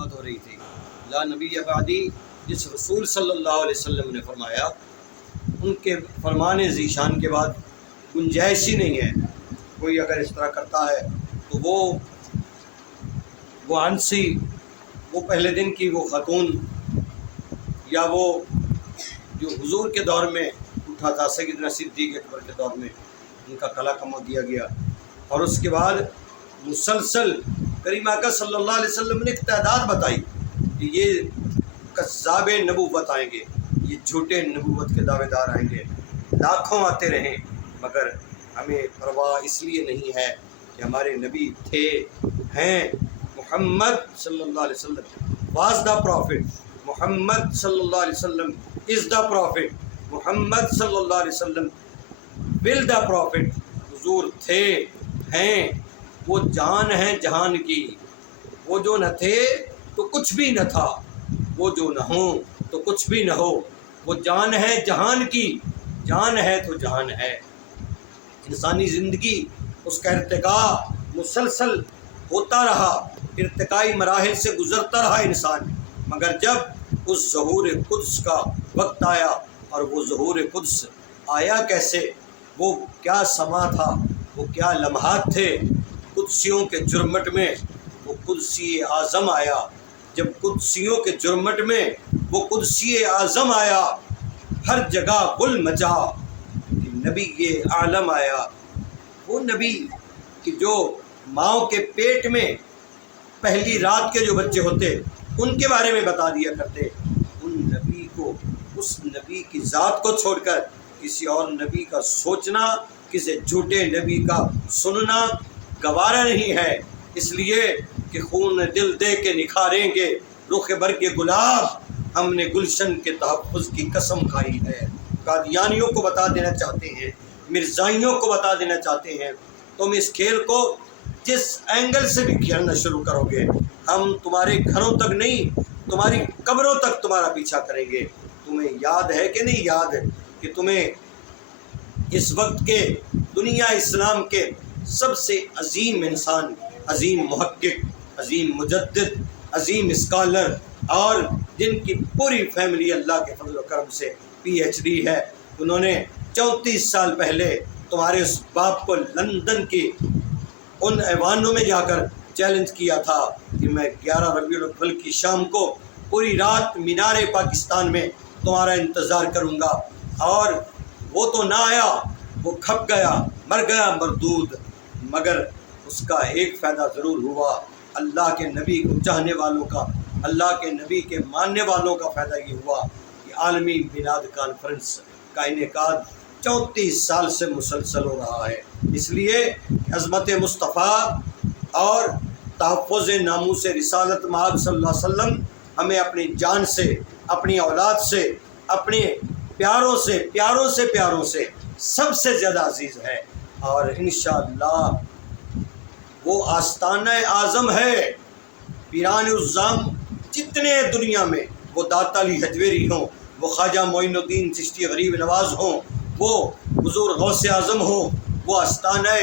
بات ہو رہی تھی لا نبی بعدی، جس رسول صلی اللہ علیہ وسلم نے فرمایا ان کے فرمان ذیشان کے بعد گنجائش ہی نہیں ہے۔ کوئی اگر اس طرح کرتا ہے تو وہ انسی، وہ پہلے دن کی وہ خاتون، یا وہ جو حضور کے دور میں اٹھا تھا سیدنا صدیق اکبر کے دور میں، ان کا کلا کما دیا گیا۔ اور اس کے بعد مسلسل کریم آقا صلی اللہ علیہ وسلم نے ایک تعداد بتائی کہ یہ کذاب نبوت آئیں گے، یہ جھوٹے نبوت کے دعوے دار آئیں گے، لاکھوں آتے رہیں، مگر ہمیں پرواہ اس لیے نہیں ہے کہ ہمارے نبی تھے، ہیں۔ محمد صلی اللہ علیہ وسلم واز دا پروفٹ، محمد صلی اللہ علیہ وسلم از دا پروفٹ، محمد صلی اللہ علیہ وسلم ول دا پروفٹ۔ حضور تھے، ہیں، وہ جان ہیں جہان کی، وہ جو نہ تھے تو کچھ بھی نہ تھا، وہ جو نہ ہوں تو کچھ بھی نہ ہو، وہ جان ہے جہان کی، جان ہے تو جہان ہے۔ انسانی زندگی اس کا ارتقاء مسلسل ہوتا رہا، ارتقائی مراحل سے گزرتا رہا انسان، مگر جب اس ظہور قدس کا وقت آیا، اور وہ ظہور قدس آیا کیسے، وہ کیا سما تھا، وہ کیا لمحات تھے قدسیوں کے جرمٹ میں، وہ قدسی اعظم آیا۔ جب قدسیوں کے جرمٹ میں وہ قدسی اعظم آیا، ہر جگہ گل مچا کہ نبی یہ عالم آیا۔ وہ نبی کہ جو ماؤں کے پیٹ میں پہلی رات کے جو بچے ہوتے ان کے بارے میں بتا دیا کرتے، ان نبی کو، اس نبی کی ذات کو چھوڑ کر کسی اور نبی کا سوچنا، کسی جھوٹے نبی کا سننا گوارا نہیں ہے، اس لیے کہ خون دل دے کے نکھاریں گے رخ برگ گلاب، ہم نے گلشن کے تحفظ کی قسم کھائی ہے۔ قادیانیوں کو بتا دینا چاہتے ہیں، مرزائیوں کو بتا دینا چاہتے ہیں، تم اس کھیل کو جس اینگل سے بھی کھیلنا شروع کرو گے، ہم تمہارے گھروں تک نہیں، تمہاری قبروں تک تمہارا پیچھا کریں گے۔ تمہیں یاد ہے کہ نہیں یاد ہے کہ تمہیں اس وقت کے دنیا اسلام کے سب سے عظیم انسان، عظیم محقق، عظیم مجدد، عظیم اسکالر، اور جن کی پوری فیملی اللہ کے فضل و کرم سے PhD ہے، انہوں نے 34 سال پہلے تمہارے اس باپ کو لندن کی ان ایوانوں میں جا کر چیلنج کیا تھا کہ میں 11 ربیع الاول کی شام کو پوری رات مینار پاکستان میں تمہارا انتظار کروں گا، اور وہ تو نہ آیا، وہ کھپ گیا، مر گیا مردود، مگر اس کا ایک فائدہ ضرور ہوا، اللہ کے نبی کو چاہنے والوں کا، اللہ کے نبی کے ماننے والوں کا فائدہ یہ ہوا کہ عالمی میلاد کانفرنس کا انعقاد 34 سال سے مسلسل ہو رہا ہے۔ اس لیے عظمت مصطفیٰ اور تحفظ ناموس رسالت مآب صلی اللہ علیہ وسلم ہمیں اپنی جان سے، اپنی اولاد سے، اپنے پیاروں سے، پیاروں سے پیاروں سے سب سے زیادہ عزیز ہے، اور انشاءاللہ وہ آستانہ اعظم ہے۔ پیران الزام جتنے دنیا میں، وہ داتا علی حجویری ہوں، وہ خواجہ معین الدین چشتی غریب نواز ہوں، وہ حضور غوث اعظم ہو، وہ آستانہ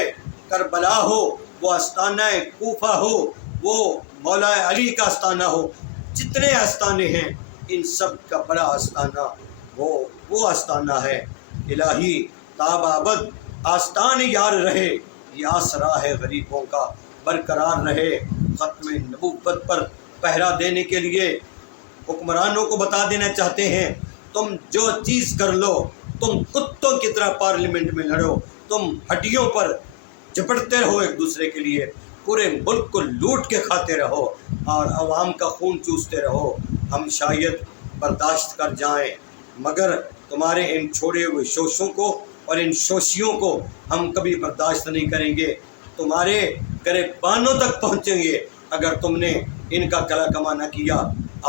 کربلا ہو، وہ آستانہ کوفہ ہو، وہ مولا علی کا آستانہ ہو، جتنے آستانے ہیں ان سب کا بڑا آستانہ وہ آستانہ ہے۔ الہی تاب ابد آستان یار رہے، یہ آسرا ہے غریبوں کا برقرار رہے۔ ختم نبوت پر پہرا دینے کے لیے حکمرانوں کو بتا دینا چاہتے ہیں، تم جو چیز کر لو، تم کتوں کی طرح پارلیمنٹ میں لڑو، تم ہڈیوں پر جھپٹتے رہو ایک دوسرے کے لیے، پورے ملک کو لوٹ کے کھاتے رہو اور عوام کا خون چوستے رہو، ہم شاید برداشت کر جائیں، مگر تمہارے ان چھوڑے ہوئے شوشوں کو اور ان شوشیوں کو ہم کبھی برداشت نہیں کریں گے، تمہارے گریبانوں تک پہنچیں گے اگر تم نے ان کا گلا کما نہ کیا۔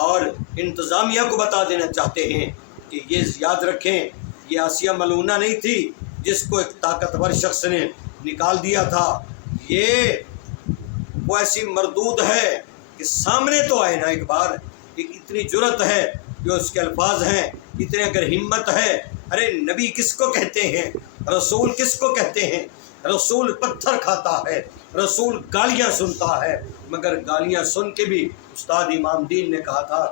اور انتظامیہ کو بتا دینا چاہتے ہیں کہ یہ یاد رکھیں، یہ آسیہ ملعونہ نہیں تھی جس کو ایک طاقتور شخص نے نکال دیا تھا، یہ وہ ایسی مردود ہے کہ سامنے تو آئے نا ایک بار، ایک اتنی جرت ہے جو اس کے الفاظ ہیں، اتنے اگر ہمت ہے، ارے نبی کس کو کہتے ہیں، رسول کس کو کہتے ہیں، رسول پتھر کھاتا ہے، رسول گالیاں سنتا ہے، مگر گالیاں سن کے بھی استاد امام دین نے کہا تھا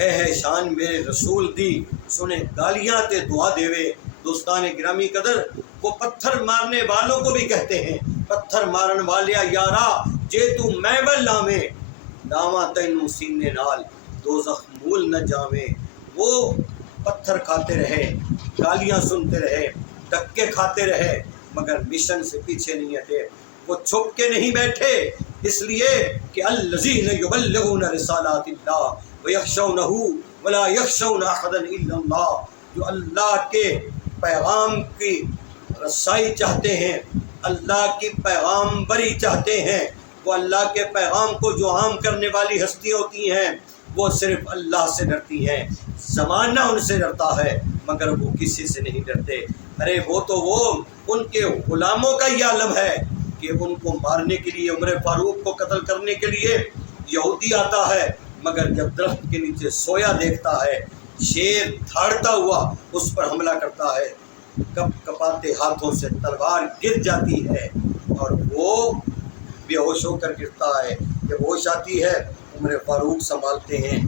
اے ہے شان میرے رسول دی سنے گالیاں تے دعا دیوے۔ دوستان گرامی قدر وہ پتھر مارنے والوں کو بھی کہتے ہیں پتھر مارن والیا یارا جے تو میں ول لاویں لاواں تینوں سینے نال دوزخ مول نہ جاویں۔ وہ پتھر کھاتے رہے، گالیاں سنتے رہے، دھکے کھاتے رہے، مگر مشن سے پیچھے نہیں ہٹے۔ وہ چھپ کے نہیں بیٹھے اس لیے کہ الذین یبلغون رسالات اللہ ویخشونہ ولا یخشون احدا الا اللہ، جو اللہ کے پیغام کی رسائی چاہتے ہیں، اللہ کی پیغام بری چاہتے ہیں، وہ اللہ کے پیغام کو جو عام کرنے والی ہستیاں ہوتی ہیں وہ صرف اللہ سے ڈرتی ہیں۔ زمانہ ان سے ڈرتا ہے مگر وہ کسی سے نہیں ڈرتے۔ ارے وہ تو وہ ان کے غلاموں کا یہ عالم ہے کہ ان کو مارنے کے لیے، عمر فاروق کو قتل کرنے کے لیے یہودی آتا ہے، مگر جب درخت کے نیچے سویا دیکھتا ہے شیر دھاڑتا ہوا اس پر حملہ کرتا ہے، کپ کپاتے ہاتھوں سے تلوار گر جاتی ہے اور وہ بے ہوش ہو کر گرتا ہے۔ جب ہوش آتی ہے عمر فاروق سنبھالتے ہیں۔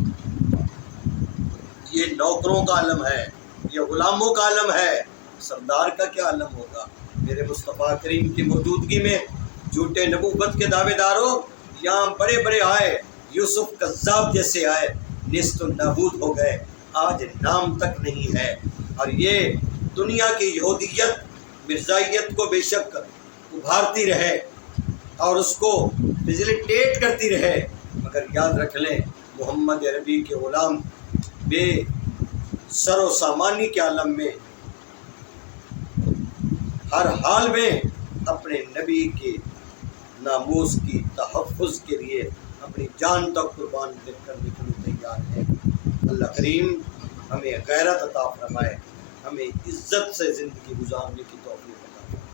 یہ نوکروں کا عالم ہے، یہ غلاموں کا عالم ہے، سردار کا کیا عالم ہوگا؟ میرے مصطفیٰ کریم کی موجودگی میں جھوٹے نبوت کے دعوے داروں یہاں بڑے بڑے آئے، یوسف کذاب جیسے آئے، نیست و نابود ہو گئے، آج نام تک نہیں ہے۔ اور یہ دنیا کی یہودیت مرزائیت کو بے شک ابھارتی رہے اور اس کو فیسیلیٹیٹ کرتی رہے، مگر یاد رکھ لیں محمد عربی کے غلام بے سر و سامانی کے عالم میں ہر حال میں اپنے نبی کے ناموس کی تحفظ کے لیے اپنی جان تک قربان کرنے کے لیے تیار ہے۔ اللہ کریم ہمیں غیرت عطا فرمائے، ہمیں عزت سے زندگی گزارنے کی توفیق عطا فرمائے۔